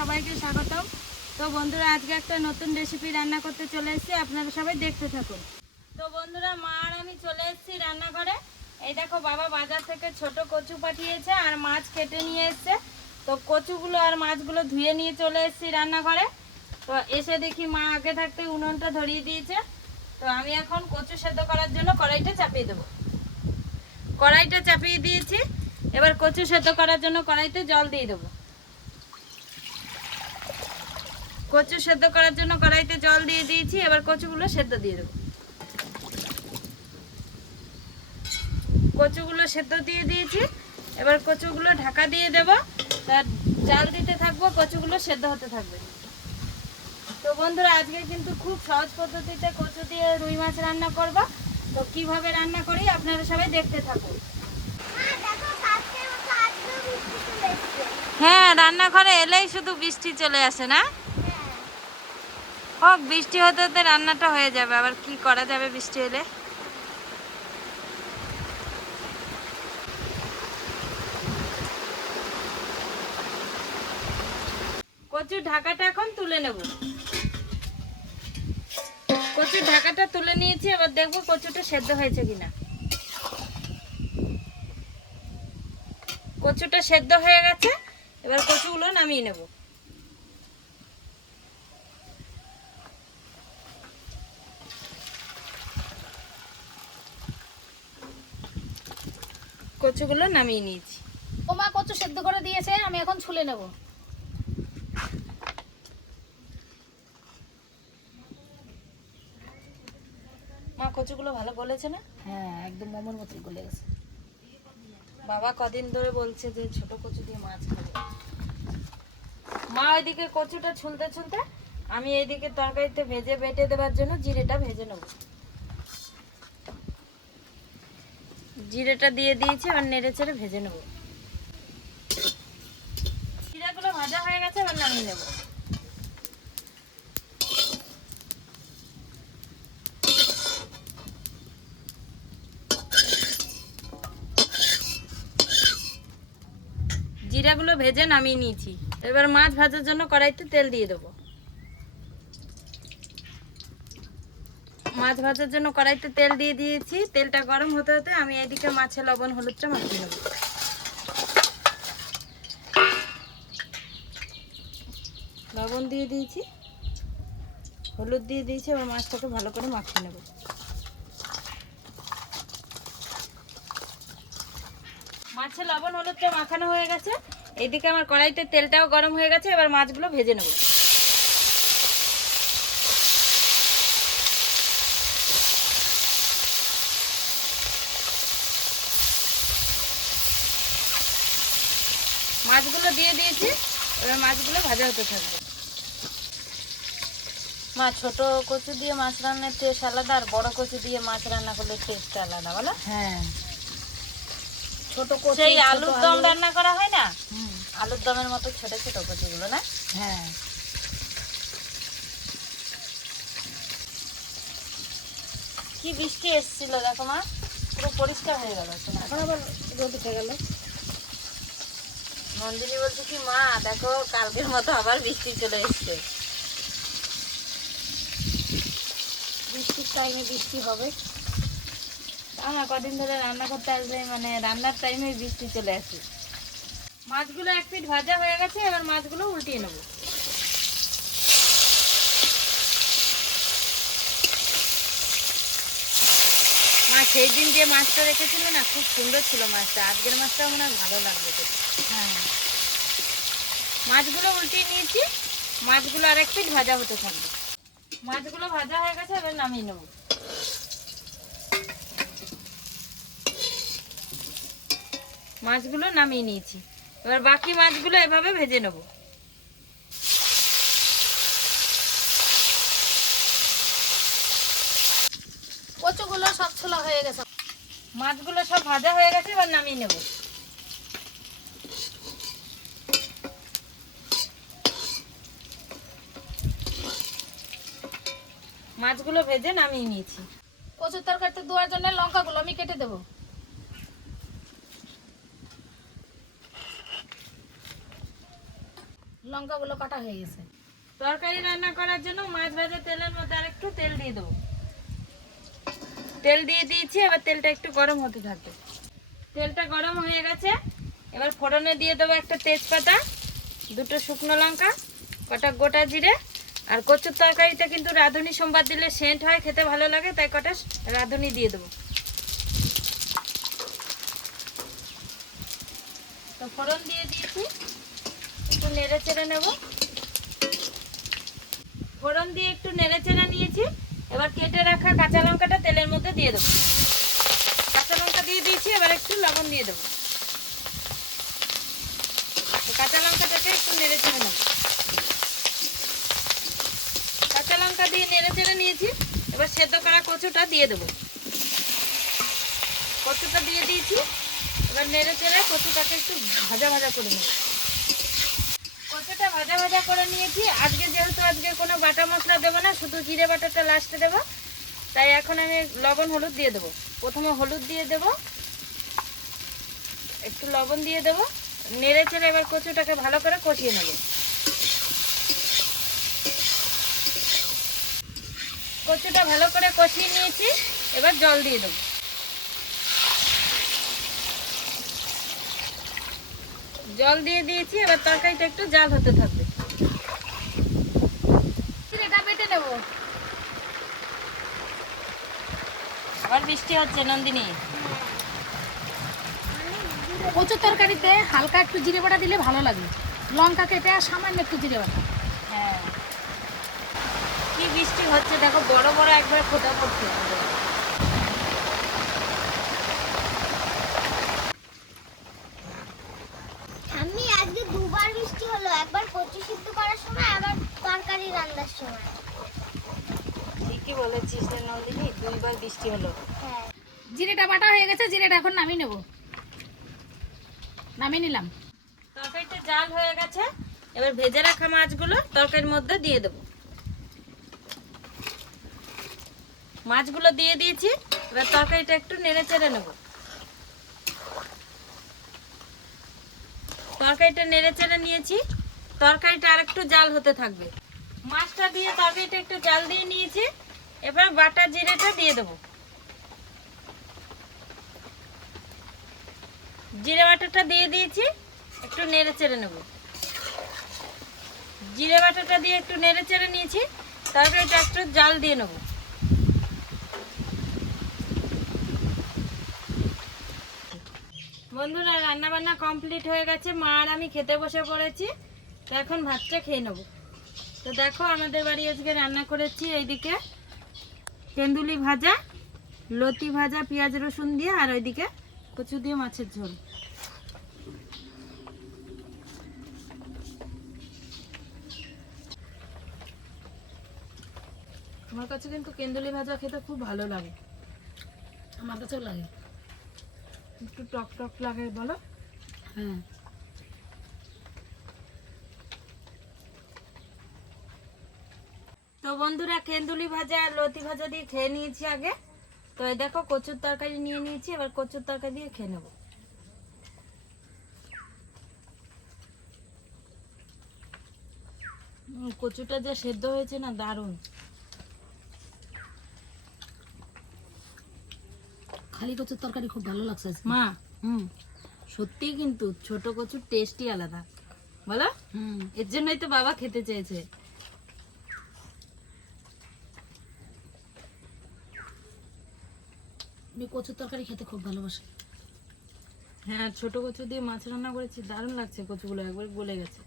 সবাইকে স্বাগতম। তো বন্ধুরা, আজকে একটা নতুন রেসিপি রান্না করতে চলে এসেছি, আপনারা সবাই দেখতে থাকুন। তো বন্ধুরা, মা আর আমি চলে এসেছি রান্নাঘরে। এই দেখো, বাবা বাজার থেকে ছোট কচু পাঠিয়েছে আর মাছ কেটে নিয়ে এসেছে। তো কচুগুলো আর মাছগুলো ধুয়ে নিয়ে চলে এসেছি রান্নাঘরে। তো এসে দেখি মা আগে থাকতে উনুনটা ধরিয়ে দিয়েছে। তো আমি এখন কচু সেদ্ধ করার জন্য কড়াইটা চাপিয়ে দেবো। কড়াইটা চাপিয়ে দিয়েছি। এবার কচু সেদ্ধ করার জন্য কড়াইতে জল দিয়ে দেবো। কচু সেদ্ধ করার জন্য কড়াইতে জল দিয়ে দিয়েছি, এবার কচুগুলো সেদ্ধ দিয়ে দেবো। কচুগুলো সেদ্ধ দিয়ে দিয়েছি, এবার কচুগুলো ঢাকা দিয়ে দেব। তার জাল দিতে থাকব, কচুগুলো সেদ্ধ হতে থাকবে। তো বন্ধুরা, আজকে কিন্তু খুব সহজ পদ্ধতিতে কচু দিয়ে রুই মাছ রান্না করব। তো কীভাবে রান্না করি আপনারা সবাই দেখতে থাকুন। হ্যাঁ রান্নাঘরে এলেই শুধু বৃষ্টি চলে আসে না? হোক বৃষ্টি হতে হতে রান্নাটা হয়ে যাবে, আবার কি করা যাবে বৃষ্টি হলে? কচুর ঢাকাটা এখন তুলে নেব। কচুর ঢাকাটা তুলে নিয়েছি, এবার দেখব কচুটা সেদ্ধ হয়েছে কিনা। কচুটা সেদ্ধ হয়ে গেছে, এবার কচুগুলো নামিয়ে নেব। কচুগুলো নামিয়ে নিয়েছি। ও মা কচু সেদ্ধ করে দিয়েছে আমি এখন ছুলে নেব। মা কচুগুলো ভালো বলেছে না? হ্যাঁ একদম মোমোর মতোই গলে গেছে। বাবা কদিন ধরে বলছে যে ছোট কচু দিয়ে মাছ খাবে। মা ওইদিকে কচুটা ছুলতে ছুলতে আমি এইদিকে তরকারিতে ভেজে বেটে দেওয়ার জন্য জিরেটা ভেজে নেব। জিরেটা দিয়ে দিয়েছি আর নেড়ে চেড়ে ভেজে নেব। জিরাগুলো ভাজা হয়ে গেছে, এবার নামিয়ে নেব। জিরাগুলো ভেজে নামিয়ে নিয়েছি। এবার মাছ ভাজার জন্য কড়াইতে তেল দিয়ে দেবো। মাছ ভাজার জন্য কড়াইতে তেল দিয়ে দিয়েছি। তেলটা গরম হতে হতে আমি এদিকে মাছে লবণ, হলুদটা মাখিয়ে নেব। লবণ দিয়ে দিয়েছি, হলুদ দিয়ে দিয়েছি, এবার মাছটাকে ভালো করে মাখিয়ে নেব। মাছে লবণ, হলুদটা মাখানো হয়ে গেছে। এইদিকে আমার কড়াইতে তেলটাও গরম হয়ে গেছে, এবার মাছগুলো ভেজে নেব মাছগুলো দিয়ে দিয়েছি এবার মাছগুলো ভাজা হতে থাকবে। মা ছোট কচু দিয়ে মাছ রান্নার টেস্ট আলাদা আর বড় কচু দিয়ে মাছ রান্না করলে টেস্ট আলাদা বলো। হ্যাঁ। ছোট কচু সেই আলুর দম রান্না করা হয় না? আলুর দমের মতো ছোট ছোট কচুগুলো না? হ্যাঁ। কি বৃষ্টি এসেছিল দেখো মা পুরো পরিষ্কার হয়ে গেল এখন আবার রোদ উঠে গেল। নন্দিনী বলছে কি মা দেখো কালকের মতো আবার বৃষ্টি চলে এসছে। বৃষ্টির টাইমে বৃষ্টি হবে। আমার কদিন ধরে রান্না করতে আসলে মানে রান্নার টাইমে বৃষ্টি চলে আসে। মাছগুলো এক পিঠ ভাজা হয়ে গেছে এবার মাছগুলো উল্টিয়ে নেব। মা সেই দিন যে মাছটা রেখেছিল না খুব সুন্দর ছিল মাছটা। আজকের মাছটা মনে হয় ভালো লাগবে। খেতে। হ্যাঁ। মাছগুলো উল্টিয়ে নিয়েছি। মাছগুলো আর এক পিঠ ভাজা হতে থাকবে। মাছগুলো ভাজা হয়ে গেছে এবার নামিয়ে নেব। মাছগুলো নামিয়ে নিয়েছি। এবার বাকি মাছগুলো এভাবে ভেজে নেব। কচুগুলো সব ছোলা হয়ে গেছে। মাছগুলো সব ভাজা হয়ে গেছে এবার নামিয়ে নেব। মাছগুলো ভেজে নামিয়ে নিয়েছি। কচুর তরকারিতে দেওয়ার জন্য লঙ্কাগুলো আমি কেটে দেবো। লঙ্কাগুলো কাটা হয়ে গেছে। তরকারি রান্না করার জন্য মাছ ভাজা তেলের মধ্যে আর একটু তেল দিয়ে দেবো। তেল দিয়ে দিয়েছি এবার তেলটা একটু গরম হতে থাকবে। তেলটা গরম হয়ে গেছে এবার ফোড়নে দিয়ে দেবো একটা তেজপাতা দুটো শুকনো লঙ্কা কটা গোটা জিরে আর কচুর তরকারিতে কিন্তু রাঁধুনি সোমবার দিলে সেন্ট হয়, খেতে ভালো লাগে, তাই কটা রাঁধুনি দিয়ে দেবো। তো ফোড়ন দিয়ে দিয়েছি, একটু নেড়ে চেড়ে নেব। ফোড়ন দিয়ে একটু নেড়ে চেড়ে নিয়েছি, এবার কেটে রাখা কাঁচা লঙ্কাটা তেলের মধ্যে দিয়ে দেবো। কাঁচা লঙ্কা দিয়ে দিয়েছি, এবার একটু লবণ দিয়ে দেবো। কাঁচা লঙ্কাটাকে একটু নেড়ে চেড়ে নেব কাঁচা লঙ্কা দিয়ে নেড়ে চেড়ে নিয়েছি। এবার সেদ্ধ করা কচুটা দিয়ে দেবো। কচুটা দিয়ে দিয়েছি। এবার নেড়ে চেড়ে কচুটাকে একটু ভাজা ভাজা করে নেব। কচুটা ভাজা ভাজা করে নিয়েছি। আজকে যেহেতু আজকে কোনো বাটা মশলা দেবো না, শুধু জিরে বাটাটা লাস্টে দেবো। তাই এখন আমি লবণ, হলুদ দিয়ে দেবো। প্রথমে হলুদ দিয়ে দেবো। একটু লবণ দিয়ে দেবো। নেড়ে চেড়ে এবার কচুটাকে ভালো করে কষিয়ে নেব। কচুটা ভালো করে কষিয়ে নিয়েছি। এবার জল দিয়ে দেবো। জল দিয়ে দিয়েছি এবার তরকারিটা একটু জাল হতে থাকবে। এটা বেটে নেব। আবার বৃষ্টি হচ্ছে নন্দিনী। কচুর তরকারিতে হালকা একটু জিরে বাটা দিলে ভালো লাগে। লঙ্কা কেটে আর সামান্য একটু জিরে বাটা হ্যাঁ কি বৃষ্টি হচ্ছে দেখো বড় বড় একবার ফোটা পড়ছে ঠাম্মি আজকে দুবার বৃষ্টি হলো। একবার কচু সিদ্ধ করার সময় আবার তরকারি রান্নার সময়। ঠিকই বলেছিস রে নন্দিনী দুইবার বৃষ্টি হলো। হ্যাঁ। জিরেটা বাটা হয়ে গেছে জিরেটা এখন নামিয়ে নেব। নামিয়ে নিলাম। তরকারিটা জাল হয়ে গেছে এবার ভেজে রাখা মাছগুলো তরকারির মধ্যে দিয়ে দেবো। মাছগুলো দিয়ে দিয়েছি, এবার তরকারিটা একটু নেড়ে চেড়ে নেব। তরকারিটা নেড়ে চেড়ে নিয়েছি, তরকারিটা আর একটু জাল হতে থাকবে। মাছটা দিয়ে তরকারিটা একটু জাল দিয়ে নিয়েছি, এবার বাটা জিরেটা দিয়ে দেবো। জিরে বাটাটা দিয়ে দিয়েছি, একটু নেড়ে চেড়ে নেব। জিরে বাটাটা দিয়ে একটু নেড়ে চেড়ে নিয়েছি তারপরে এটা একটু জাল দিয়ে নেব। বন্ধুরা রান্না বান্না কমপ্লিট হয়ে গেছে। মা আর আমি খেতে বসে পড়েছি। তো এখন ভাতটা খেয়ে নেব। তো দেখো, আমাদের বাড়ি আজকে রান্না করেছি এইদিকে তেঁদুলি ভাজা, লতি ভাজা, পেঁয়াজ রসুন দিয়ে, আর ওইদিকে কচু দিয়ে মাছের ঝোল। আমার কাছে কিন্তু কেন্দুলি ভাজা খেতে খুব ভালো লাগে। আমার কাছেও লাগে। একটু টক টক লাগে বলো? হ্যাঁ। তো বন্ধুরা, কেন্দুলি ভাজা আর লতি ভাজা দিয়ে খেয়ে নিয়েছি আগে। তো এই দেখো, কচুর তরকারি নিয়ে নিয়েছি, এবার কচুর তরকারি দিয়ে খেয়ে নেব। কচুটা যা সেদ্ধ হয়েছে না, দারুণ। খালি কচুর তরকারি খুব ভালো লাগছে মা হুম। সত্যি কিন্তু ছোট কচুর টেস্টই আলাদা। বলো? এর জন্যই তো বাবা খেতে চেয়েছে। আমি কচুর তরকারি খেতে খুব ভালোবাসি। হ্যাঁ ছোট কচু দিয়ে মাছ রান্না করেছি দারুণ লাগছে কচুগুলো একবার গলে গেছে।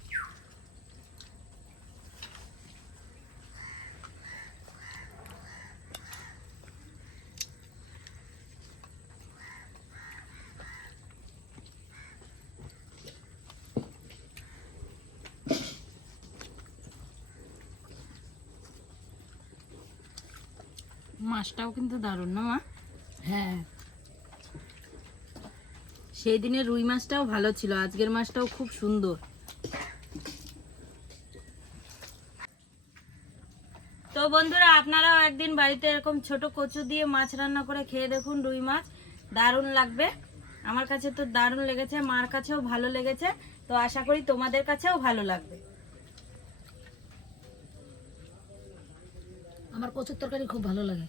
মাছটাও কিন্তু দারুণ না মা? হ্যাঁ। সেই দিনে রুই মাছটাও ভালো ছিল আজকের মাছটাও খুব সুন্দর। তো বন্ধুরা আপনারাও একদিন বাড়িতে এরকম ছোট কচু দিয়ে মাছ রান্না করে খেয়ে দেখুন রুই মাছ। দারুণ লাগবে। আমার কাছে তো দারুণ লেগেছে মার কাছেও ভালো লেগেছে। তো আশা করি তোমাদের কাছেও ভালো লাগবে। আমার কচুর তরকারি খুব ভালো লাগে।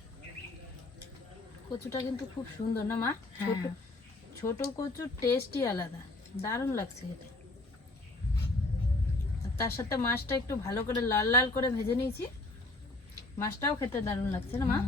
কচুটা কিন্তু খুব সুন্দর না মা? ছোট হ্যাঁ। ছোট কচুর টেস্টই আলাদা। দারুণ লাগছে খেতে। তার সাথে মাছটা একটু ভালো করে লাল লাল করে ভেজে নিয়েছি। মাছটাও খেতে দারুণ লাগছে না মা।